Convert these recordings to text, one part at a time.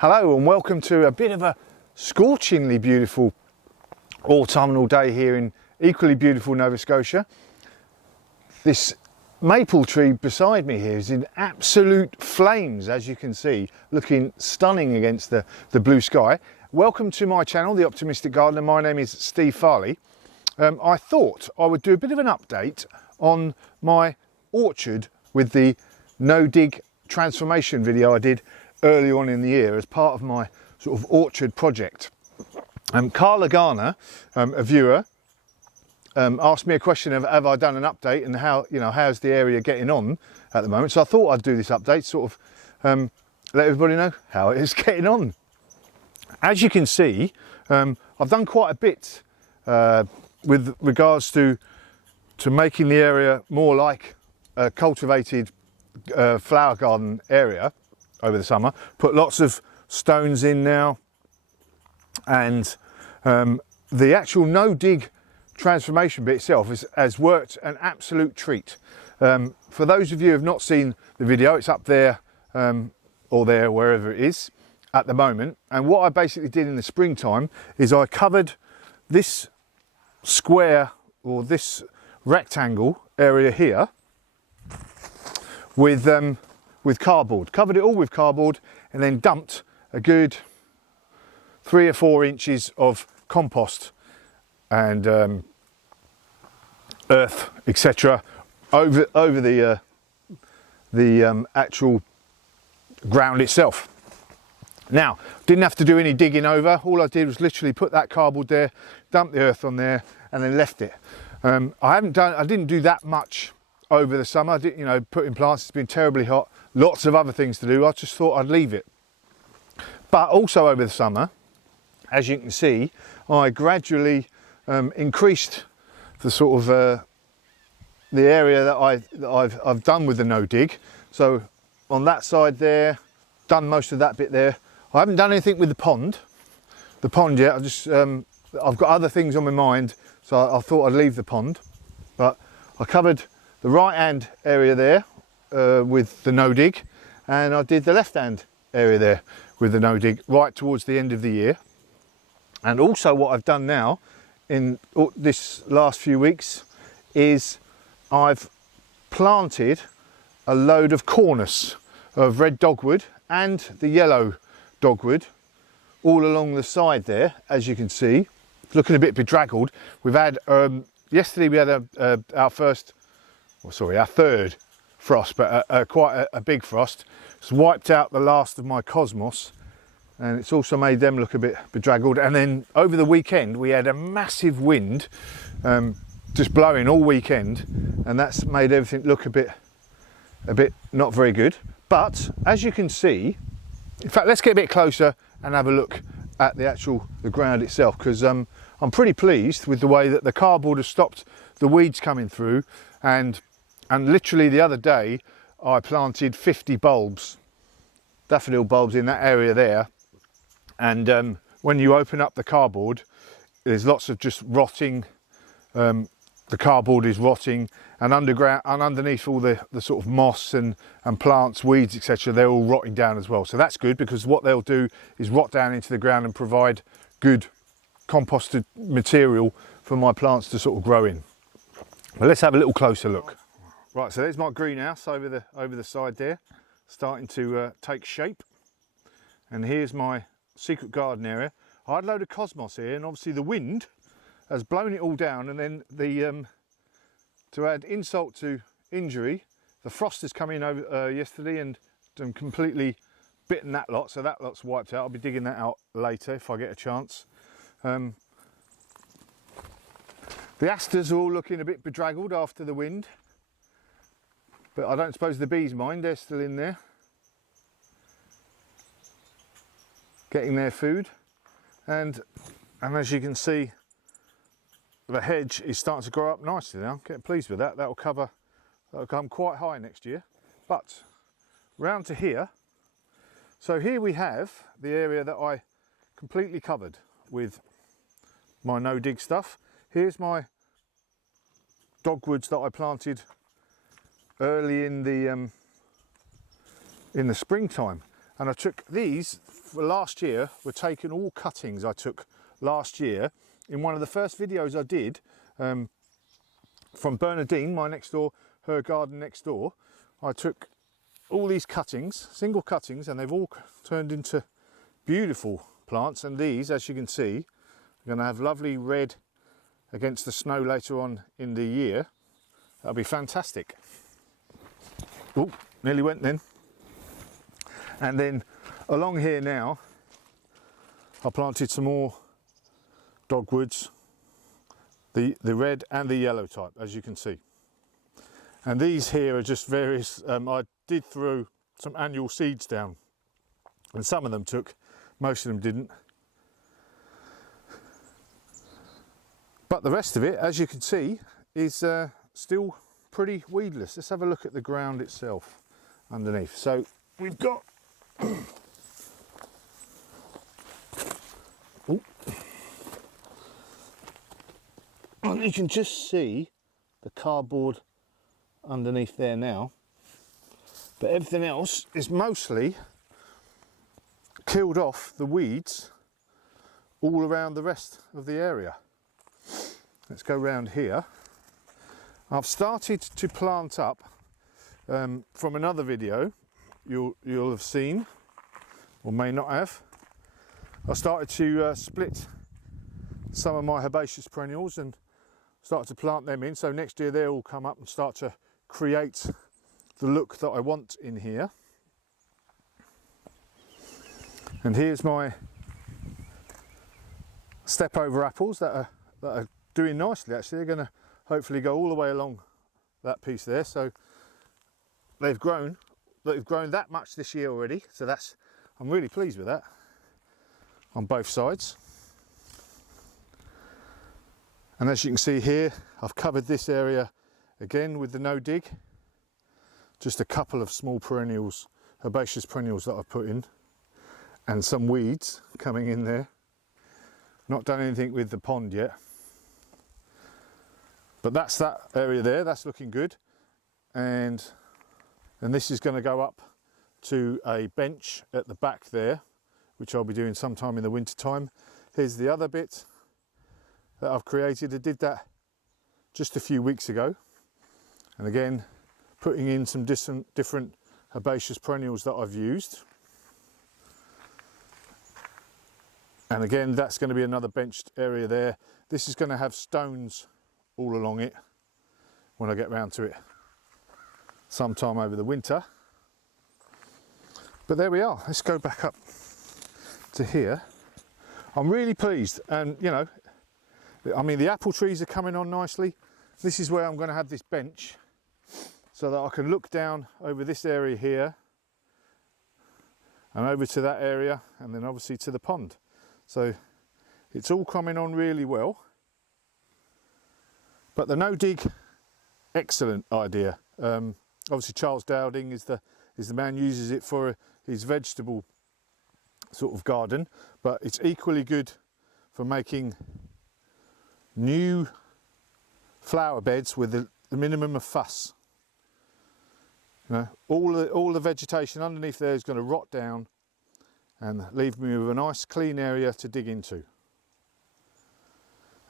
Hello and welcome to a bit of a scorchingly beautiful autumnal day here in equally beautiful Nova Scotia. This maple tree beside me here is in absolute flames, as you can see, looking stunning against the blue sky. Welcome to my channel, The Optimistic Gardener. My name is Steve Farley. I thought I would do a bit of an update on my orchard with the no-dig transformation video I did early on in the year as part of my sort of orchard project. Carla Garner, a viewer, asked me a question of have I done an update and how's the area getting on at the moment. So I thought I'd do this update, sort of let everybody know how it is getting on. As you can see, I've done quite a bit with regards to making the area more like a cultivated flower garden area over the summer. Put lots of stones in now, and the actual no-dig transformation bit itself has worked an absolute treat. For those of you who have not seen the video, it's up there or there, wherever it is at the moment. And what I basically did in the springtime is I covered this square or this rectangle area here with cardboard. Covered it all with cardboard and then dumped a good 3 or 4 inches of compost and earth, etc., over the actual ground itself. Now, didn't have to do any digging over. All I did was literally put that cardboard there, dump the earth on there, and then left it. I didn't do that much over the summer. I didn't, putting plants. It's been terribly hot. Lots of other things to do. I just thought I'd leave it. But also over the summer, as you can see, I gradually increased the sort of the area that I've done with the no dig. So on that side there, done most of that bit there. I haven't done anything with the pond yet. I've got other things on my mind, so I thought I'd leave the pond. But I covered the right hand area there with the no dig, and I did the left hand area there with the no dig right towards the end of the year. And also what I've done now in this last few weeks is I've planted a load of cornus of red dogwood and the yellow dogwood all along the side there, as you can see. It's looking a bit bedraggled. We've had yesterday we had our third frost, but quite a big frost. It's wiped out the last of my cosmos, and it's also made them look a bit bedraggled. And then over the weekend we had a massive wind just blowing all weekend, and that's made everything look a bit not very good. But as you can see, in fact, let's get a bit closer and have a look at the ground itself, because I'm pretty pleased with the way that the cardboard has stopped the weeds coming through. And literally the other day I planted 50 bulbs, daffodil bulbs, in that area there. And when you open up the cardboard, there's lots of just rotting. The cardboard is rotting, and underground and underneath all the sort of moss and plants, weeds, etc., they're all rotting down as well. So that's good, because what they'll do is rot down into the ground and provide good composted material for my plants to sort of grow in. But let's have a little closer look. Right, so there's my greenhouse over the side there, starting to take shape. And here's my secret garden area. I had a load of cosmos here, and obviously the wind has blown it all down, and then to add insult to injury, the frost has come in over yesterday and completely bitten that lot, so that lot's wiped out. I'll be digging that out later if I get a chance. The asters are all looking a bit bedraggled after the wind, but I don't suppose the bees mind. They're still in there getting their food, and as you can see, the hedge is starting to grow up nicely now. I'm getting pleased with that. That'll come quite high next year. But round to here, so here we have the area that I completely covered with my no dig stuff. Here's my dogwoods that I planted early in the springtime, and I took these for last year were taken, all cuttings I took last year in one of the first videos I did from Bernadine, my next door, her garden next door. I took all these cuttings, single cuttings, and they've all turned into beautiful plants. And these, as you can see, are going to have lovely red against the snow later on in the year. That'll be fantastic. Oh, nearly went then. And then along here now, I planted some more dogwoods, the red and the yellow type, as you can see. And these here are just various, I did throw some annual seeds down, and some of them took, most of them didn't. But the rest of it, as you can see, is still pretty weedless. Let's have a look at the ground itself underneath. So we've got and you can just see the cardboard underneath there now, but everything else is mostly killed off the weeds all around the rest of the area. Let's go round here. I've started to plant up from another video you'll have seen, or may not have. I started to split some of my herbaceous perennials and started to plant them in, so next year they'll all come up and start to create the look that I want in here. And here's my step over apples that are doing nicely. Actually, they're going to hopefully go all the way along that piece there. So they've grown that much this year already, so I'm really pleased with that on both sides. And as you can see here, I've covered this area again with the no dig. Just a couple of small perennials, herbaceous perennials that I've put in, and some weeds coming in there. Not done anything with the pond yet, but that's that area there. That's looking good. And this is going to go up to a bench at the back there, which I'll be doing sometime in the winter time. Here's the other bit that I've created. I did that just a few weeks ago, and again putting in some different herbaceous perennials that I've used. And again, that's going to be another benched area there. This is going to have stones all along it when I get round to it sometime over the winter. But there we are. Let's go back up to here. I'm really pleased, and you know, I mean, the apple trees are coming on nicely. This is where I'm going to have this bench so that I can look down over this area here and over to that area, and then obviously to the pond. So it's all coming on really well. But the no dig, excellent idea. Obviously Charles Dowding is the man, uses it for his vegetable sort of garden, but it's equally good for making new flower beds with the minimum of fuss. You know, all the vegetation underneath there is going to rot down and leave me with a nice clean area to dig into.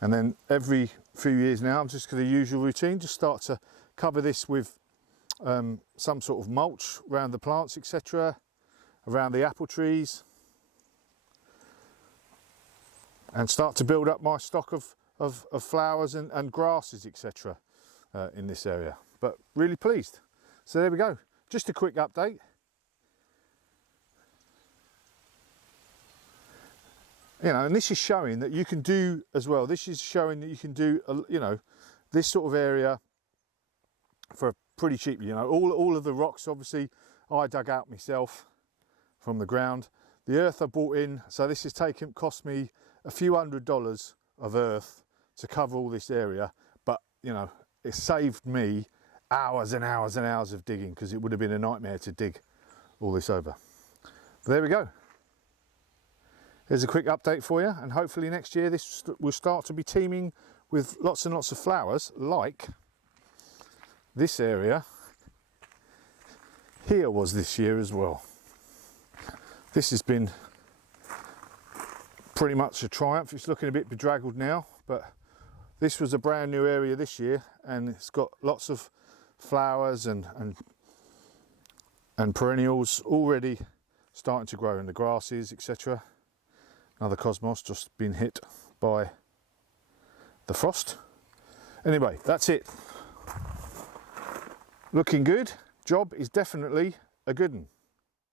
And then every few years now, I'm just going to use your routine, just start to cover this with some sort of mulch around the plants, etc., around the apple trees, and start to build up my stock of flowers and grasses, etc., in this area. But really pleased. So there we go. Just a quick update. You know, and this is showing that you can do as well. This is showing that you can do, you know, this sort of area for pretty cheap. You know, all of the rocks, obviously, I dug out myself from the ground. The earth I bought in, so this has cost me a few $100s of earth to cover all this area. But, you know, it saved me hours and hours and hours of digging, because it would have been a nightmare to dig all this over. But there we go. Here's a quick update for you, and hopefully next year this will start to be teeming with lots and lots of flowers, like this area here was this year as well. This has been pretty much a triumph. It's looking a bit bedraggled now, but this was a brand new area this year, and it's got lots of flowers and perennials already starting to grow in the grasses, etc. Another cosmos just been hit by the frost. Anyway, that's it. Looking good. Job is definitely a good one.